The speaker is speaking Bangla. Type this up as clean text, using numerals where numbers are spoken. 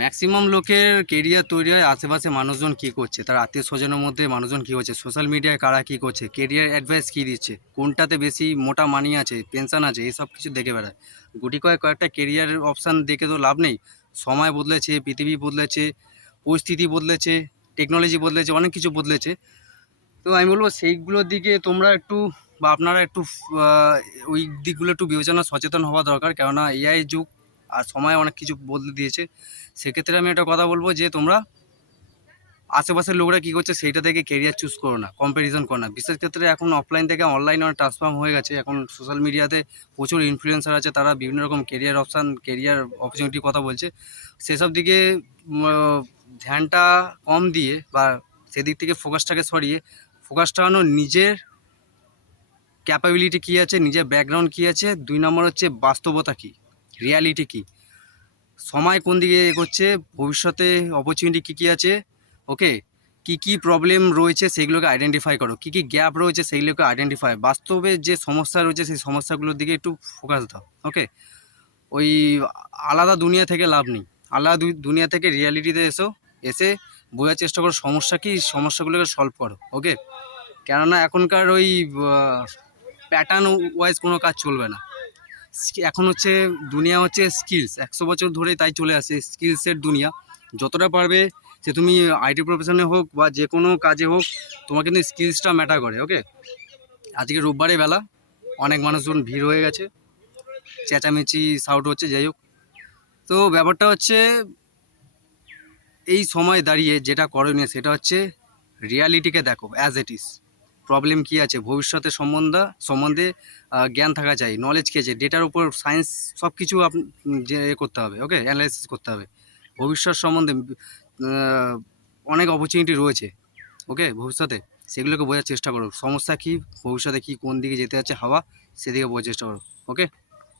ম্যাক্সিমাম লোকের কেরিয়ার তৈরি হয় আশেপাশে মানুষজন কী করছে, তার আত্মীয় স্বজনের মধ্যে মানুষজন কী করছে, সোশ্যাল মিডিয়ায় কারা কী করছে, কেরিয়ার অ্যাডভাইস কী দিচ্ছে, কোনটাতে বেশি মোটা মানি আছে, পেনশন আছে, এইসব কিছু দেখে বেড়ায়। গুটি কয়েকটা কেরিয়ারের অপশান দেখে তো লাভ নেই। সময় বদলেছে, পৃথিবী বদলেছে, পরিস্থিতি বদলেছে, টেকনোলজি বদলেছে, অনেক কিছু বদলেছে। তো আমি বলবো সেইগুলোর দিকে তোমরা একটু বা আপনারা একটু ওই দিকগুলো একটু বিবেচনা সচেতন হওয়া দরকার, কেননা এআই যুগ আর সময় অনেক কিছু বদলে দিয়েছে। সেক্ষেত্রে আমি একটা কথা বলবো যে তোমরা আশেপাশের লোকরা কী করছে সেইটা থেকে কেরিয়ার চুজ করো না, কম্প্যারিজন করো না। বিশেষ ক্ষেত্রে এখন অফলাইন থেকে অনলাইনে অনেক ট্রান্সফর্ম হয়ে গেছে। এখন সোশ্যাল মিডিয়াতে প্রচুর ইনফ্লুয়েন্সার আছে, তারা বিভিন্ন রকম কেরিয়ার অপশান, কেরিয়ার অপরচুনিটির কথা বলছে। সেসব দিকে ধ্যানটা কম দিয়ে বা সেদিক থেকে ফোকাসটাকে সরিয়ে ফোকাসটা আনো নিজের ক্যাপাবিলিটি কী আছে, নিজের ব্যাকগ্রাউন্ড কী আছে, 2 নম্বর হচ্ছে বাস্তবতা কী, রিয়ালিটি কী, সময় কোন দিকে এগোচ্ছে, ভবিষ্যতে অপরচুনিটি কী কী আছে, ওকে, কী কী প্রবলেম রয়েছে সেগুলোকে আইডেন্টিফাই করো, কী কী গ্যাপ রয়েছে সেইগুলোকে আইডেন্টিফাই, বাস্তবে যে সমস্যা রয়েছে সেই সমস্যাগুলোর দিকে একটু ফোকাস দাও। ওকে, ওই আলাদা দুনিয়া থেকে লাভ নেই, আলাদা দুনিয়া থেকে রিয়ালিটিতে এসে বোঝার চেষ্টা করো সমস্যা কী, সমস্যাগুলোকে সলভ করো। ওকে, কেননা এখনকার ওই প্যাটার্ন ওয়াইজ কোনো কাজ চলবে না। এখন হচ্ছে দুনিয়া হচ্ছে স্কিলস, 100 বছর ধরে তাই চলে আসে, স্কিলসের দুনিয়া। যতটা পারবে, সে তুমি আইটি প্রফেশনে হোক বা যে কোনো কাজে হোক, তোমার কিন্তু স্কিলসটা ম্যাটার করে। ওকে, আজকে রোববারে বেলা, অনেক মানুষজন ভিড় হয়ে গেছে, চেঁচামেচি সাউট হচ্ছে, যাই হোক। তো ব্যাপারটা হচ্ছে এই সময় দাঁড়িয়ে যেটা করণীয় সেটা হচ্ছে রিয়ালিটিকে দেখো অ্যাজ ইট ইজ। প্রবলেম কী আছে, ভবিষ্যতের সম্বন্ধে জ্ঞান থাকা চাই, নলেজ কী আছে, ডেটার উপর সায়েন্স সব কিছু যে করতে হবে। ওকে, অ্যানালাইসিস করতে হবে ভবিষ্যৎ সম্বন্ধে। অনেক অপরচুনিটি রয়েছে ওকে ভবিষ্যতে, সেগুলোকে বোঝার চেষ্টা করো। সমস্যা কী, ভবিষ্যতে কী, কোন দিকে যেতে যাচ্ছে হাওয়া, সেদিকে বোঝার চেষ্টা করো। ওকে।